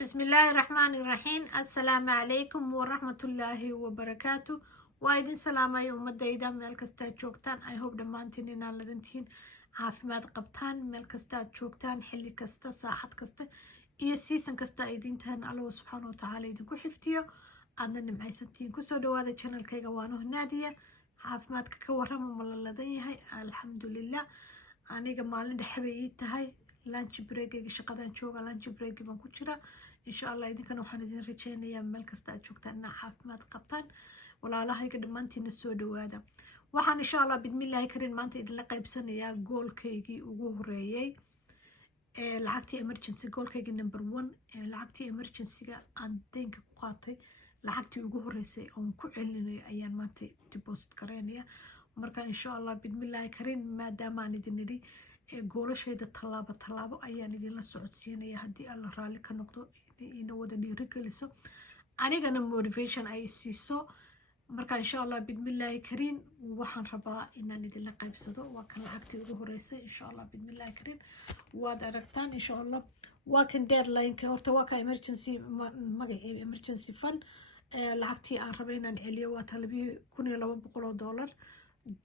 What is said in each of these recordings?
بسم الله الرحمن الرحيم السلام عليكم ورحمة الله وبركاته وايدين سلام أي أمدا إذا ميل كستا جوكتان I hope دمانتين إنا لدنتين عافماد قبطان ميل كستا جوكتان حلي كستا ساعات كستا إيا سيسن كستا إيدين تهن الله سبحانه وتعالى إذن كو حفتيو أدنا نمعي سنتين كسو دوادا channel كي قوانوه نادية عافماد كورم ومالا لدي هاي الحمد لله أنيقا مالين دحبي تهاي lunch break shaqadan jooga lunch break baan ku jira insha Allah idinkana waxaan idin rajeynayaa meel kasta aad joogtaan inaad caafimaad qabtaan walaalahayga dhammaantiina soo dhawaada waxaan insha Allah bidmillaahi karin maanta idinla qaybsanayaa goolkaygii ugu horeeyay lacagtii emergency goolkaygii number 1 lacagtii emergency-ga aan deynka ku qaatay lacagtii ugu horeysay oon ku celinayo ayaan maanta deposit gareynaya marka insha Allah bidmillaahi karin maadaama aan idin nidhi goolasheeda tallaabo ayaan idinla socodsiinaya haddii alla raalli ka noqdo ina wada dhiirigeliso anigana motivation ay siiso marka insha Allah bidmillaahi kariin waxaan rabaa inaan idinla qaybsado waa kan lacagtii ugu horeysay insha Allah bidmillaahi kariin waad aragtaan insha Allah waa kan deadline-ka horta waa ka emergency magacii emergency fund lacagtii aan rabay inaan celiyo waa $1200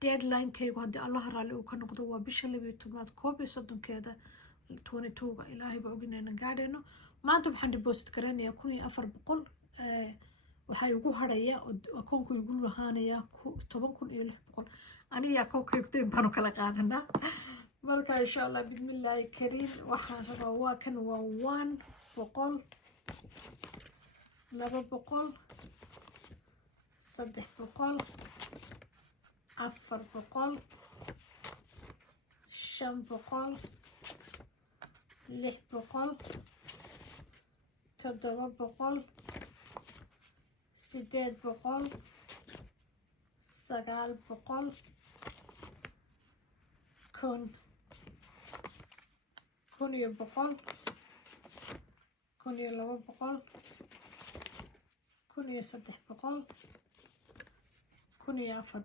deadline-kaygu haddii allaha raalli uu ka noqdo waa bisha 12 koob iyo soddonkeeda 22ga ilaahay baa og inaynan gaadhayno maanta waxaan deposit garanayaa 1400 waxaa igu harhaya akoonku igu lahaanayaa 10,600 aniga akoonkaygu dayn baanu kala qaadanaa marka insha Allah bidmillaahi kariim waxaan rabaa waa kan waa 100 200 300 400 500 600 700 800 900 kun iyo boqol 1,200 1,300 1,400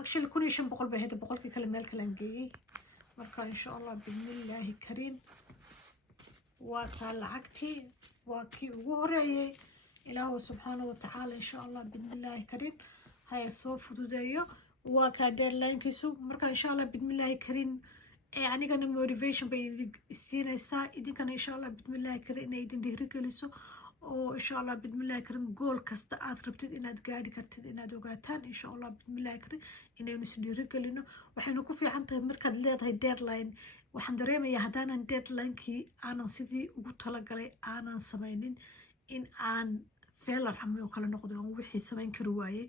actually 1,500 bay hada boqolkii kale meel kale aan geeyey marka insha Allah bidmillaahi kariim waa taa lacagtii waa kii ugu horeeyay ilaahu subxaanahu wa tacaala insha Allah bidmillaahi kariim haya soo fududeeyo waa kaa deadline-kiisu marka insha Allah bidmillaahi kariim anigana motivation bay siinaysaa idinkana insha Allah bidmillaahi kariim inay idin dhiirigeliso oo insha Allah bidmillaahi kariim gool kasta aad rabtid inaad gaadhi kartid inaad ogaataan insha Allah bidmillaahi kariim inaynu is dhiirigelino waxaynu ku fiican tahay markaad leedahay deadline waxaan dareemayaa haddaanan deadline-kii aanan sidii ugu talagalay aanan samaynin in aan failure cami oo kale noqdo oo wixii samayn kari waayey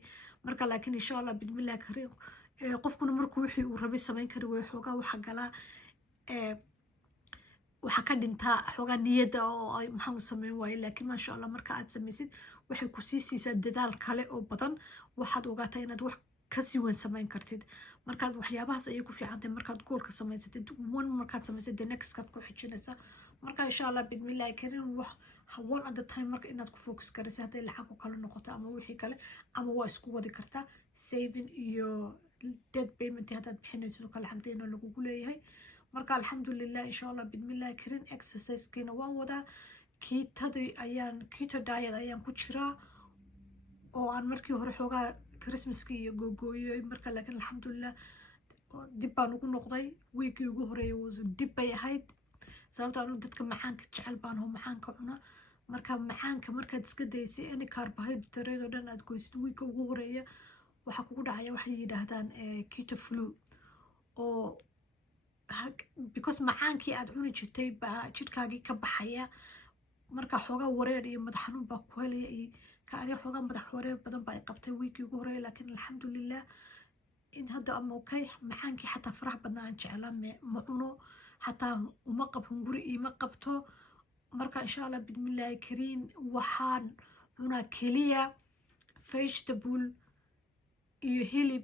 marka laakiin insha Allah bidmillaahi kariim qofkuna markuu wixii uu rabay samayn kari waayo xoogaa waxa galaa waxa ka dhintaa xoogaa niyadda oo ay maxaan u samayn waaye laakiin maasha Allah marka aad samaysid waxay ku sii siisaa dadaal kale oo badan waxaad ogaataa inaad wax kasii weyn samayn kartid markaad waxyaabahaas ayay ku fiican tahay markaad goolka samaysatid markaad samaysad the nextkaad ku xijinaysaa marka insha Allah bidmillaahi kariim wax one at the time marka inaad ku focus garaysa hadday lacag u kala noqoto ama wixii kale ama waa isku wadi kartaa saving iyo debt payment haddaad bixinayso kale lacag deyna lagugu leeyahay marka alxamdulilah insha Allah bidmillaahi kariim exercise-kiina waan wadaa keto diet ayaan ku jiraa oo aan markii hore xoogaa christmaskii iyo googooyay marka laakiin alxamdulilah dib baan ugu noqday weekii ugu horeeyay was dib bay ahayd sababtoo anu dadka macaanka jecel baan oo macaanka cuna marka macaanka markaad iska daysay any carbohydrate oo dhan aad goysid weeka ugu horeeya waxaa kugu dhacaya waxay yidhaahdaan keto flu oo because macaankii aad cuni jirtay baa jidhkaagii ka baxaya marka xoogaa wareer iyo madax xanuun baa ku helaya iyo kaaniga xoogaa madax wareer badan baa ay qabtay weekii ugu horeeya laakiin alxamdulilah in hadda ama okay macaankii xataa farax badna aan jeclaa ma cuno xataa uma qab hunguri iima qabto marka insha Allah bidmillaahi kariim waxaan cunaa keliya vegetable iyo hilib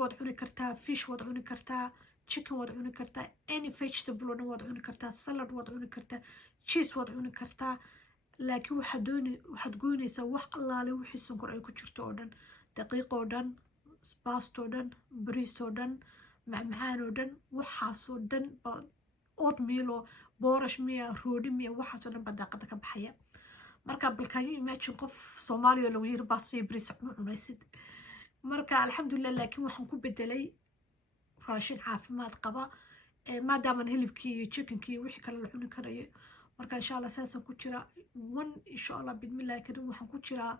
waad cuni kartaa fish waad cuni kartaa chicken waad cuni kartaa any vegetable oo dhan waad cuni kartaa salad waad cuni kartaa cheese waad cuni kartaa laakiin waxaad goynaysaa wax allaale wixii sonkor ay ku jirto oo dhan daqiiq oo dhan baasto oo dhan bariis oo dhan macmacaan oo dhan waxaasoo dhan oatmeal oo boorash miya roodhi miya waxaasoo dhan baa daaqada ka baxaya marka bal can you imagine qof Soomaaliya lagu yiri baasta iyo bariis cunaysid marka alxamdulillah laakiin waxaan ku bedelay raashin caafimaad qaba maadaama hilibkii iyo chickenkii wixii kale la cuni karayo marka insha Allah saasaan ku jira insha Allah bidmillaahi karim waxaan ku jiraa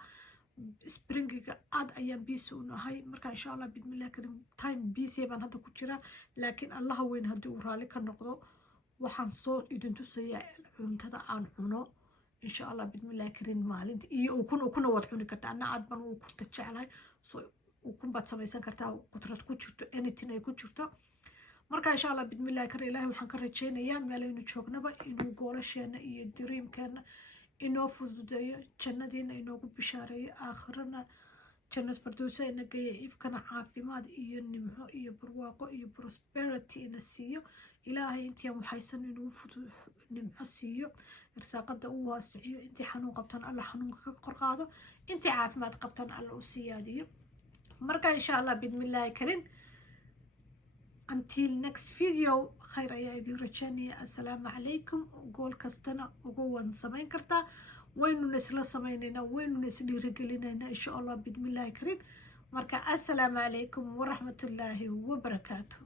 springiga aad ayaan busy u nahay marka insha Allah bidmillaahi karim time busy baan hadda ku jira laakiin allaha weyn haddii uu raali ka noqdo waxaan soo idin tusayaa cuntada aan cuno insha Allah bidmillaahi karim maalinta iyo ukuna wad cuni kartaa ana aad baan u kurta jeclahay so ukun baad samaysan kartaa qudrad ku jirto anything ay ku jirto marka insha Allah bidmillaahi karim ilaahay waxaan ka rajaynayaa meel aynu joognaba inuu goolasheena iyo dreamkeena inoo fududeeyo jannadiina inoogu bishaareeyo aakhirana jannad firdowsa ina geeya ifkana caafimaad iyo nimco iyo barwaaqo iyo prosperity ina siiyo ilaahay intii aan waxaysan inuu nimco siiyo irsaaqada uu waasiciyo intii xanuun qabtaan alla xanuunka ka kor qaado intii caafimaad qabtaan alla u siyaadiyo marka insha Allah bidmillaahi karim until next video khayr ayaa idin rajaynaya assalaamu calaykum gool kastana ugu wan samayn kartaa waynuna isla samaynaynaa waynuna isdhiirigelinaynaa insha Allah bidmillaahi karim marka assalaamu calaykum waraxmatullaahi wabarakaatuh